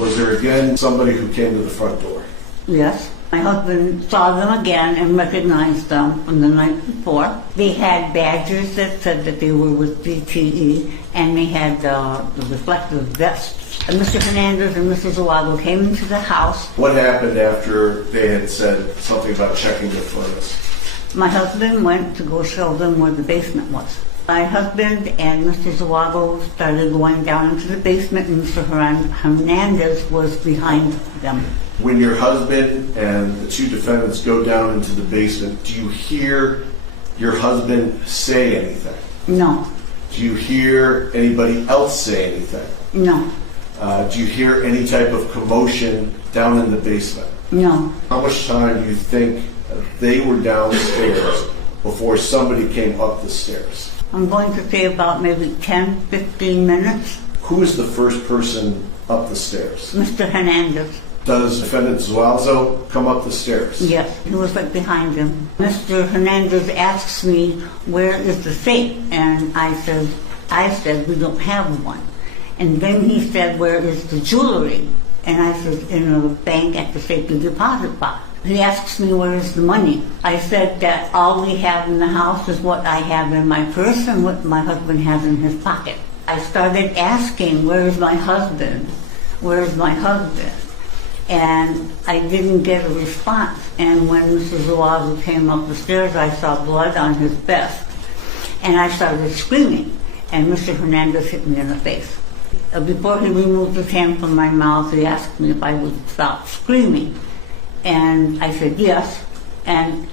Was there again somebody who came to the front door? Yes. My husband saw them again and recognized them from the night before. They had badges that said that they were with DTE, and they had the reflective vests. And Mr. Hernandez and Mrs. Zawago came into the house. What happened after they had said something about checking the furnace? My husband went to go show them where the basement was. My husband and Mr. Zawago started going down into the basement, and Mr. Hernandez was behind them. When your husband and the two defendants go down into the basement, do you hear your husband say anything? No. Do you hear anybody else say anything? No. Do you hear any type of commotion down in the basement? No. How much time do you think they were downstairs before somebody came up the stairs? I'm going to say about maybe 10, 15 minutes. Who was the first person up the stairs? Mr. Hernandez. Does defendant Zualzo come up the stairs? Yes, he was right behind him. Mr. Hernandez asks me, where is the safe? And I said, we don't have one. And then he said, where is the jewelry? And I said, in a bank at the safety deposit box. He asks me, where is the money? I said that all we have in the house is what I have in my purse and what my husband has in his pocket. I started asking, where is my husband? Where is my husband? And I didn't get a response. And when Mr. Zuazo came up the stairs, I saw blood on his vest. And I started screaming. And Mr. Hernandez hit me in the face. Before he removed his hand from my mouth, he asked me if I would stop screaming. And I said yes. And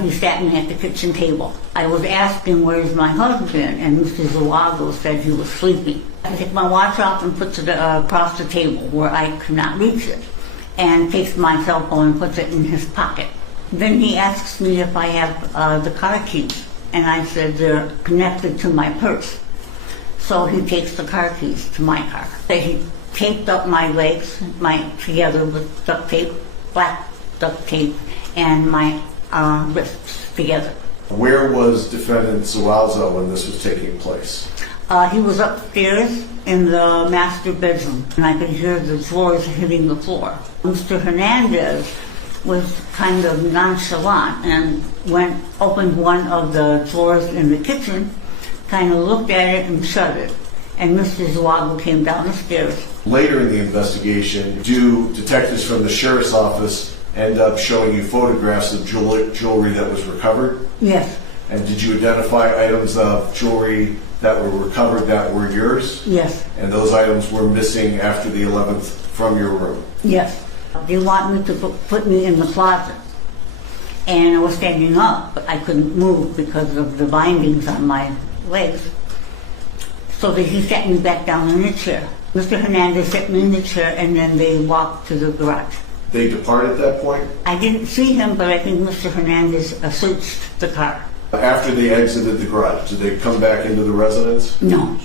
he sat me at the kitchen table. I was asking, where's my husband? And Mr. Zuazo said he was sleeping. I took my watch off and put it across the table where I could not reach it, and takes my cell phone and puts it in his pocket. Then he asks me if I have the car keys, and I said they're connected to my purse. So he takes the car keys to my car. He taped up my legs together with duct tape, black duct tape, and my wrists together. Where was defendant Zualzo when this was taking place? He was upstairs in the master bedroom, and I could hear the drawers hitting the floor. Mr. Hernandez was kind of nonchalant and opened one of the drawers in the kitchen, kind of looked at it and shut it. And Mr. Zuago came down the stairs. Later in the investigation, do detectives from the sheriff's office end up showing you photographs of jewelry that was recovered? Yes. And did you identify items of jewelry that were recovered that were yours? Yes. And those items were missing after the 11th from your room? Yes. They want me to put me in the closet. And I was standing up, but I couldn't move because of the bindings on my legs. So he sat me back down in the chair. Mr. Hernandez sat me in the chair, and then they walked to the garage. They departed at that point? I didn't see him, but I think Mr. Hernandez searched the car. After they exited the garage, did they come back into the residence? No.